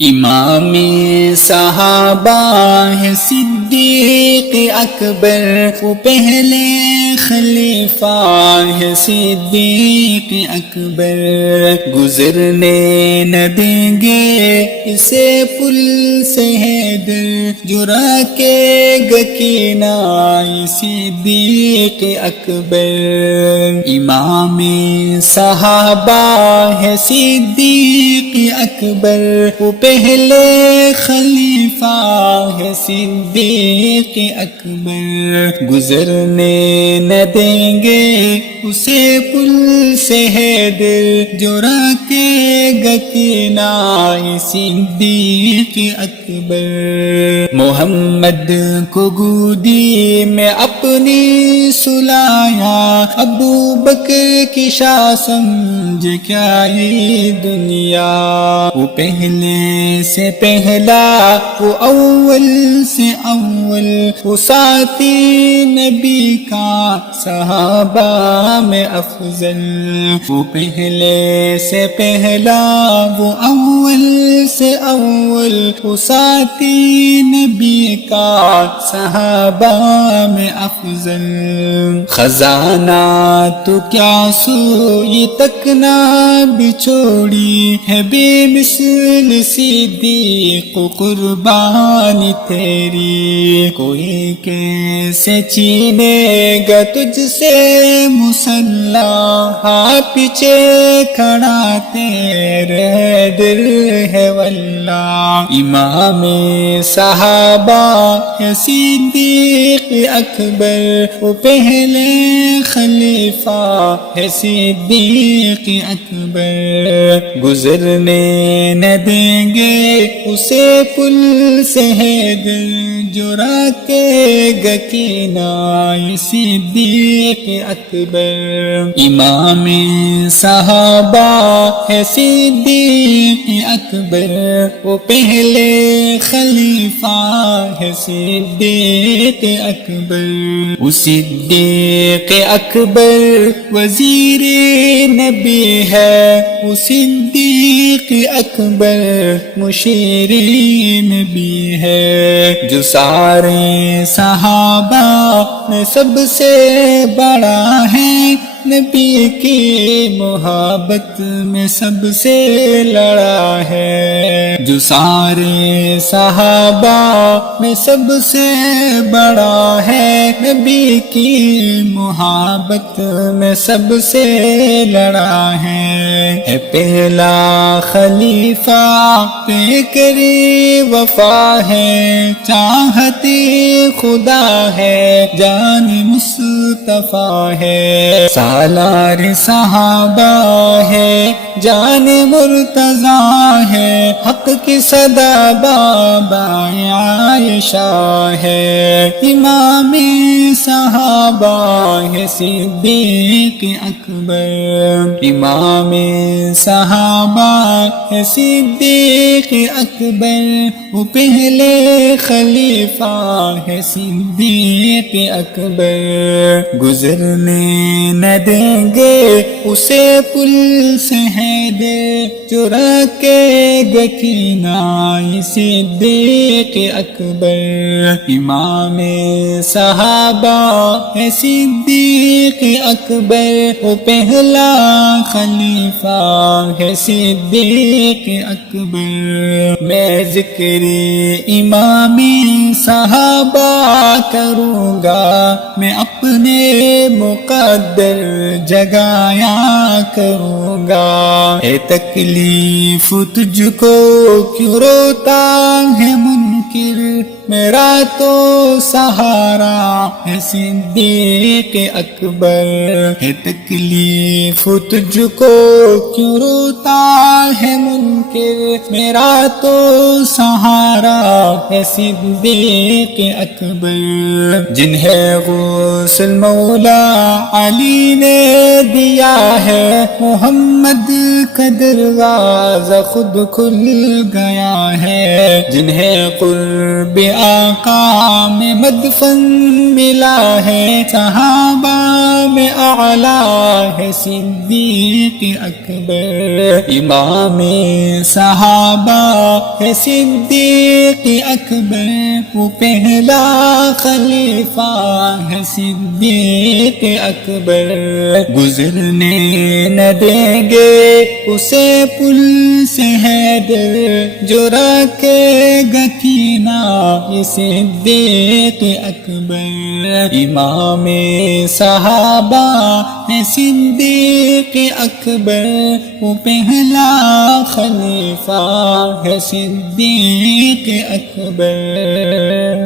امام صحابہ ہے صدیق اکبر، وہ پہلے خلیفہ ہے صدیق اکبر، گزرنے نہ دیں گے اسے پل سے حیدر، جو رکھے گا کینہ صدیق اکبر۔ امام صحابہ ہے صدیق اکبر، وہ پہلے خلیفہ ہے صدیق اکبر، گزرنے نہ دیں گے اسے پل سے حیدر، جو رکھے گا کینہ صدیق اکبر۔ محمد کو گودی میں اپنی سلایا، ابو بکر کی شاہ سمجھ کیا یہ دنیا، وہ پہلے سے پہلا، وہ اول سے اول، وہ ساتھی نبی کا صحابہ میں افضل، وہ پہلے سے پہلا، وہ اول سے اول، وہ ساتھی نبی کا صحابہ میں افضل۔ خزانہ تو کیا سوئی تک نہ بچھوڑی ہے، بے مثل صدیق قربانی تیری، کوئی کیسے چینے گا تجھ سے مسلح، پیچھے کھڑا تیرے دل ہے واللہ۔ امام صحابہ ہے صدیق اکبر، وہ پہلے خلیفہ ہے صدیق اکبر، گزرنے نہ دیں گے اسے پل سے حیدر، جو رکھے گا کینہ صدیق اکبر۔ امام صحابہ ہے صدیق اکبر، وہ پہلے خلیفہ ہے صدیق اکبر، وہ صدیق اکبر وزیر نبی ہے، وہ صدیق اکبر مشیر نبی ہے، جو سارے صحابہ میں سب سے بڑا ہے، نبی کی محبت میں سب سے لڑا ہے، جو سارے صحابہ میں سب سے بڑا ہے، نبی کی محبت میں سب سے لڑا ہے، پہلا خلیفہ پیکری وفا ہے، چاہتے خدا ہے، جان مصطفیٰ ہے، سالار صحابہ ہے، جان مرتضیٰ ہے، حق کی صدا بابا عائشہ ہے، امام صحابہ ہے صدیق اکبر، امام صحابہ ہے صدیق اکبر، وہ پہلے خلیفہ ہے صدیق اکبر، گزرنے نہ دیں گے اسے پل سے حیدر، جو رکھے گا کینہ صدیق اکبر۔ امام صحابہ ہے صدیق اکبر، وہ پہلا خلیفہ ہے صدیق اکبر۔ میں ذکر امامی صحابہ کروں گا، میں اپنے مقدر جگایا کروں گا، اے تکلیف تجھ کو کیوں روتا ہے منکر، میرا تو سہارا ہے صدیق اکبر، ہے تکلیف تجھ کو کیوں روتا ہے منکر، میرا تو سہارا ہے صدیق اکبر، جنہیں غسل مولا علی نے دیا ہے، محمد کا دروازہ خود کھل گیا ہے، جنہیں قرب آقا میں مدفن ملا ہے، صحابہ میں اعلیٰ ہے صدیق اکبر، امام صحابہ ہے صدیق اکبر، وہ پہلا خلیفہ ہے صدیق اکبر، گزرنے نہ دیں گے اسے پل سے حیدر، جو رکھے گا کینہ یہ صدیق اکبر، امام صحابہ ہے صدیق اکبر، وہ پہلا خلیفہ ہے صدیق اکبر۔